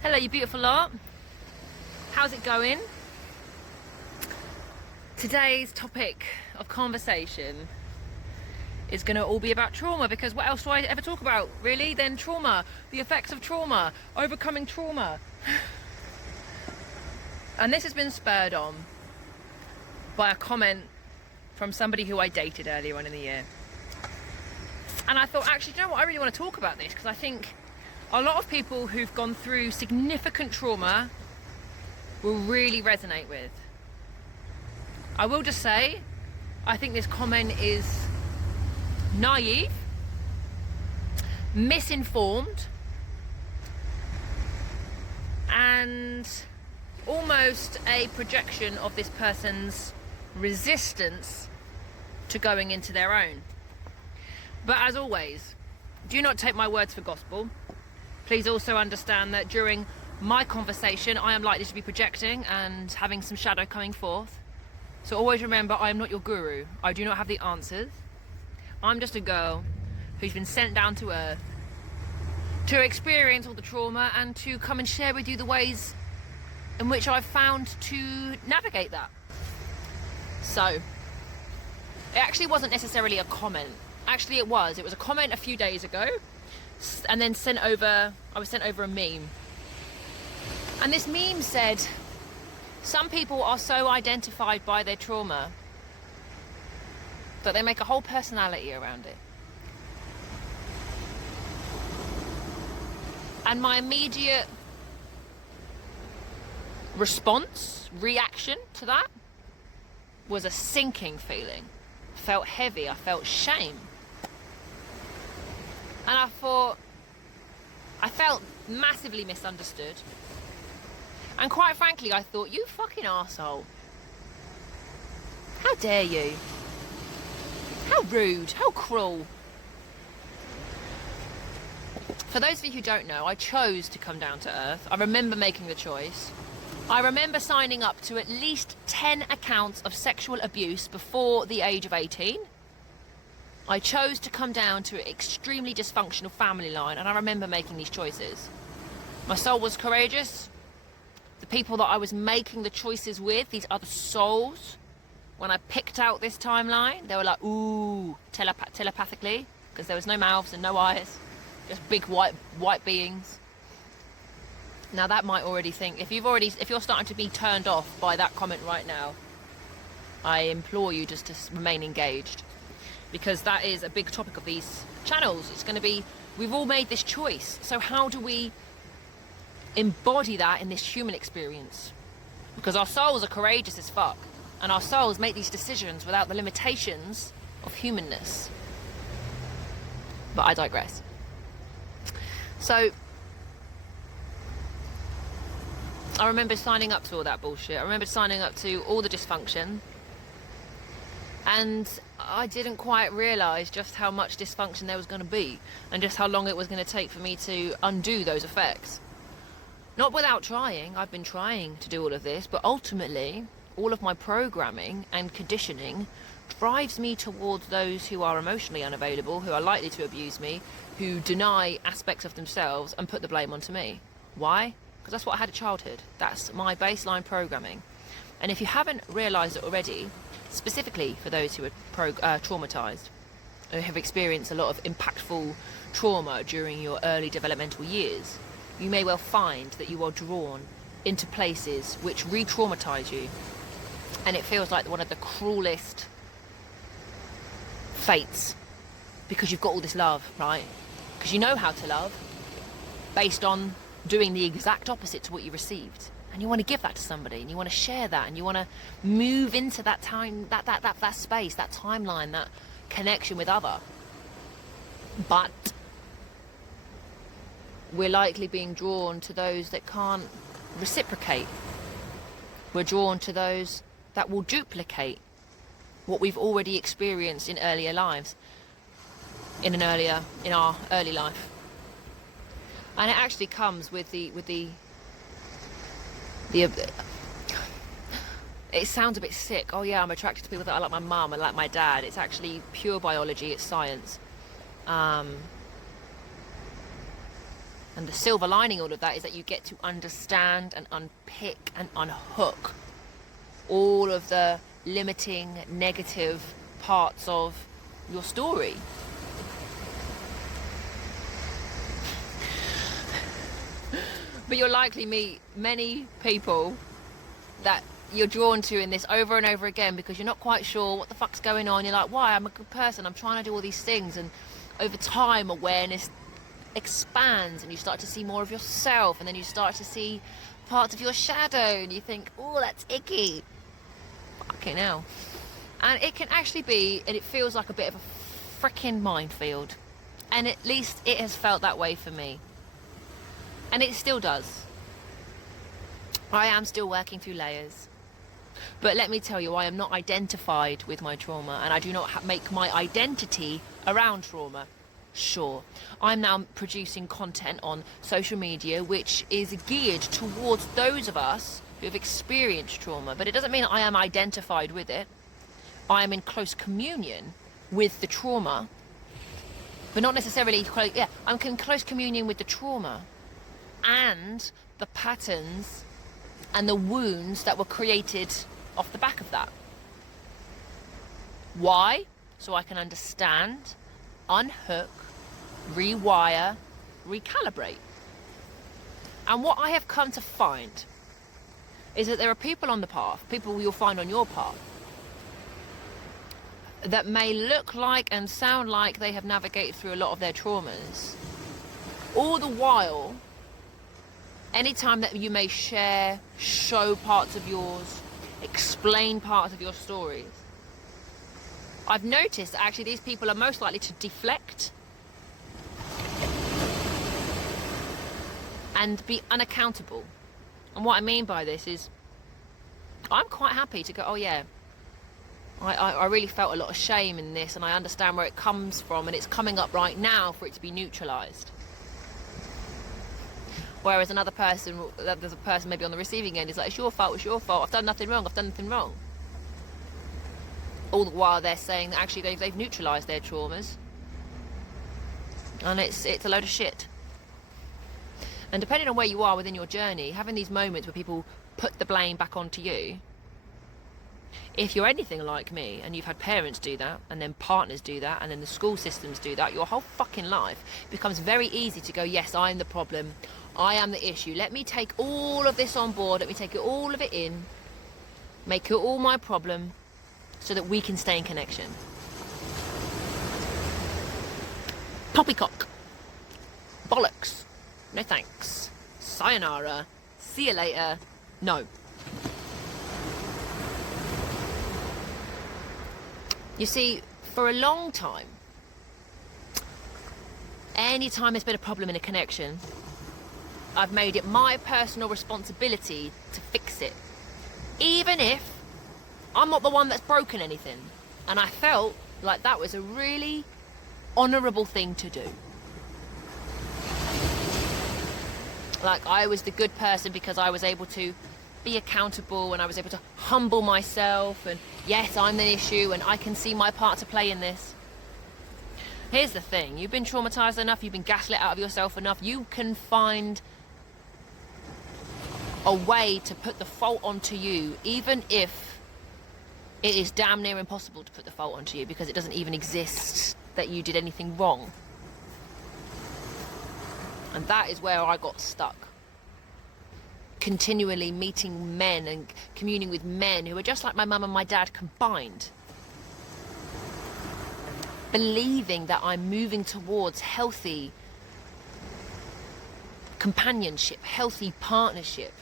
Hello, you beautiful lot. How's it going? Today's topic of conversation is going to all be about trauma, because what else do I ever talk about, really, than trauma, the effects of trauma, overcoming trauma. And this has been spurred on by a comment from somebody who I dated earlier on in the year. And I thought, actually, do you know what, I really want to talk about this, because I think a lot of people who've gone through significant trauma will really resonate with. I will just say, I think this comment is naive, misinformed, and almost a projection of this person's resistance to going into their own. But as always, do not take my words for gospel. Please also understand that during my conversation, I am likely to be projecting and having some shadow coming forth. So always remember, I am not your guru. I do not have the answers. I'm just a girl who's been sent down to earth to experience all the trauma and to come and share with you the ways in which I've found to navigate that. So, it actually wasn't necessarily a comment. Actually, it was a comment a few days ago, and then I was sent over a meme. And this meme said, some people are so identified by their trauma that they make a whole personality around it. And my immediate reaction to that was a sinking feeling. I felt heavy, I felt shame. And I thought, I felt massively misunderstood. And quite frankly, I thought, you fucking arsehole. How dare you? How rude, how cruel. For those of you who don't know, I chose to come down to earth. I remember making the choice. I remember signing up to at least 10 accounts of sexual abuse before the age of 18. I chose to come down to an extremely dysfunctional family line, and I remember making these choices. My soul was courageous. The people that I was making the choices with, these other souls, when I picked out this timeline, they were like, ooh, telepathically, because there was no mouths and no eyes, just big white beings. Now that might already think, if you're starting to be turned off by that comment right now, I implore you just to remain engaged, because that is a big topic of these channels. It's going to be, we've all made this choice, so how do we embody that in this human experience? Because our souls are courageous as fuck, and our souls make these decisions without the limitations of humanness. But I digress. So I remember signing up to all that bullshit. I remember signing up to all the dysfunction, and I didn't quite realise just how much dysfunction there was going to be, and just how long it was going to take for me to undo those effects. Not without trying. I've been trying to do all of this, but ultimately all of my programming and conditioning drives me towards those who are emotionally unavailable, who are likely to abuse me, who deny aspects of themselves and put the blame onto me. Why? Because that's what I had at childhood. That's my baseline programming. And if you haven't realised it already, specifically for those who are traumatised, who have experienced a lot of impactful trauma during your early developmental years, you may well find that you are drawn into places which re-traumatise you. And it feels like one of the cruelest fates, because you've got all this love, right? Because you know how to love based on doing the exact opposite to what you received, and you want to give that to somebody, and you want to share that, and you want to move into that time, that space, that timeline, that connection with other. But we're likely being drawn to those that can't reciprocate. We're drawn to those that will duplicate what we've already experienced in earlier lives, in our early life. And it actually comes with the it sounds a bit sick. Oh yeah, I'm attracted to people that are like my mum and like my dad. It's actually pure biology, it's science. And And the silver lining all of that is that you get to understand and unpick and unhook all of the limiting, negative parts of your story. But you'll likely meet many people that you're drawn to in this over and over again because you're not quite sure what the fuck's going on. You're like, why? I'm a good person. I'm trying to do all these things. And over time, awareness expands and you start to see more of yourself, and then you start to see parts of your shadow and you think, oh, that's icky. Fucking hell. And it can actually be, and it feels like a bit of a freaking minefield. And at least it has felt that way for me. And it still does. I am still working through layers. But let me tell you, I am not identified with my trauma, and I do not make my identity around trauma. Sure, I'm now producing content on social media which is geared towards those of us who have experienced trauma, but it doesn't mean I am identified with it. I am in close communion with the trauma, but not necessarily close. Yeah, I'm in close communion with the trauma and the patterns and the wounds that were created off the back of that. Why? So I can understand, unhook, rewire, recalibrate. And what I have come to find is that there are people on the path, people you'll find on your path, that may look like and sound like they have navigated through a lot of their traumas. All the while, anytime that you may share, show parts of yours, explain parts of your stories, I've noticed that actually these people are most likely to deflect and be unaccountable. And what I mean by this is, I'm quite happy to go, oh yeah, I really felt a lot of shame in this, and I understand where it comes from, and it's coming up right now for it to be neutralized. Whereas another person, there's a person maybe on the receiving end, is like, it's your fault, I've done nothing wrong, All the while they're saying that actually they've neutralized their traumas. And it's a load of shit. And depending on where you are within your journey, having these moments where people put the blame back onto you, if you're anything like me, and you've had parents do that, and then partners do that, and then the school systems do that, your whole fucking life becomes very easy to go, yes, I'm the problem, I am the issue, let me take all of this on board, let me take all of it in, make it all my problem, so that we can stay in connection. Poppycock. Bollocks. No thanks. Sayonara. See you later. No. You see, for a long time, any time there's been a problem in a connection, I've made it my personal responsibility to fix it. Even if I'm not the one that's broken anything. And I felt like that was a really honourable thing to do. Like, I was the good person because I was able to be accountable, and I was able to humble myself, and yes, I'm the issue and I can see my part to play in this. Here's the thing, you've been traumatised enough, you've been gaslit out of yourself enough, you can find a way to put the fault onto you, even if it is damn near impossible to put the fault onto you, because it doesn't even exist that you did anything wrong. And that is where I got stuck. Continually meeting men and communing with men who are just like my mum and my dad combined. Believing that I'm moving towards healthy companionship, healthy partnership.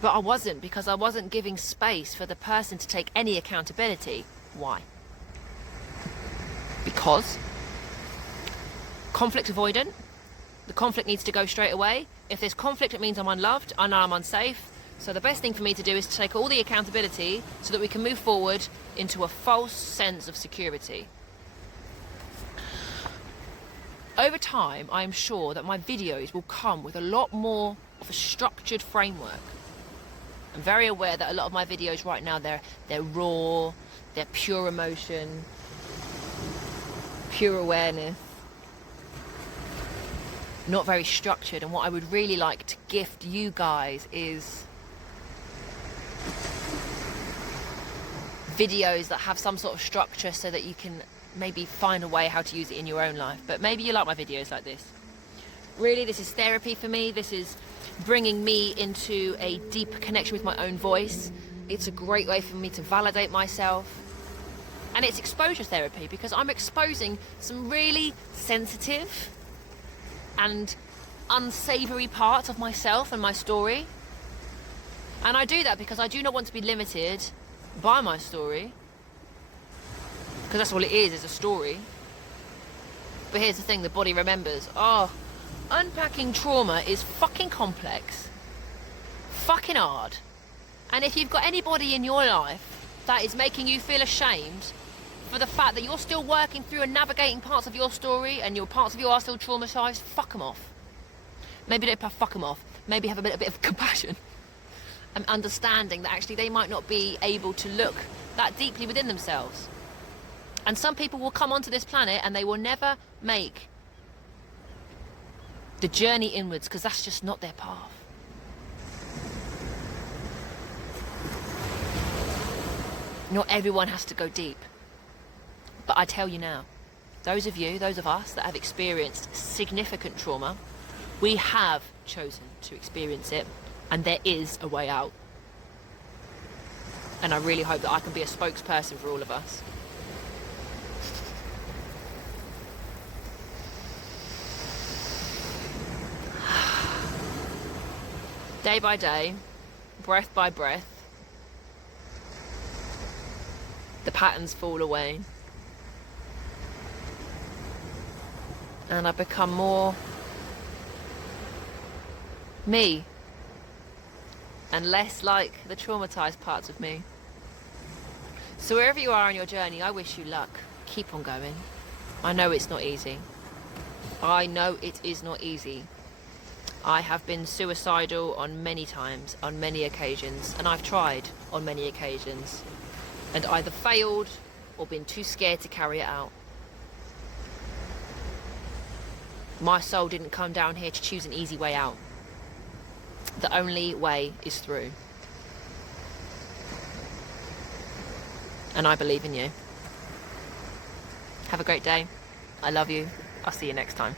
But I wasn't, because I wasn't giving space for the person to take any accountability. Why? Because conflict avoidant. The conflict needs to go straight away. If there's conflict, it means I'm unloved, I know I'm unsafe. So the best thing for me to do is to take all the accountability so that we can move forward into a false sense of security. Over time, I am sure that my videos will come with a lot more of a structured framework. I'm very aware that a lot of my videos right now, they're raw, they're pure emotion, pure awareness. not very structured. And what I would really like to gift you guys is videos that have some sort of structure so that you can maybe find a way how to use it in your own life. But maybe you like my videos like this. Really, this is therapy for me. This is bringing me into a deep connection with my own voice. It's a great way for me to validate myself. And it's exposure therapy, because I'm exposing some really sensitive and unsavory parts of myself and my story. And I do that because I do not want to be limited by my story, because that's all it is a story. But here's the thing, the body remembers. Oh, unpacking trauma is fucking complex, fucking hard. And if you've got anybody in your life that is making you feel ashamed for the fact that you're still working through and navigating parts of your story and your parts of you are still traumatized, fuck them off. Maybe don't fuck them off. Maybe have a bit of compassion and understanding that actually they might not be able to look that deeply within themselves. And some people will come onto this planet and they will never make the journey inwards because that's just not their path. Not everyone has to go deep. But I tell you now, those of us that have experienced significant trauma, we have chosen to experience it, and there is a way out. And I really hope that I can be a spokesperson for all of us. Day by day, breath by breath, the patterns fall away. And I become more me and less like the traumatized parts of me. So wherever you are on your journey, I wish you luck. Keep on going. I know it's not easy. I know it is not easy. I have been suicidal on many times, on many occasions, and I've tried on many occasions and either failed or been too scared to carry it out. My soul didn't come down here to choose an easy way out. The only way is through. And I believe in you. Have a great day. I love you. I'll see you next time.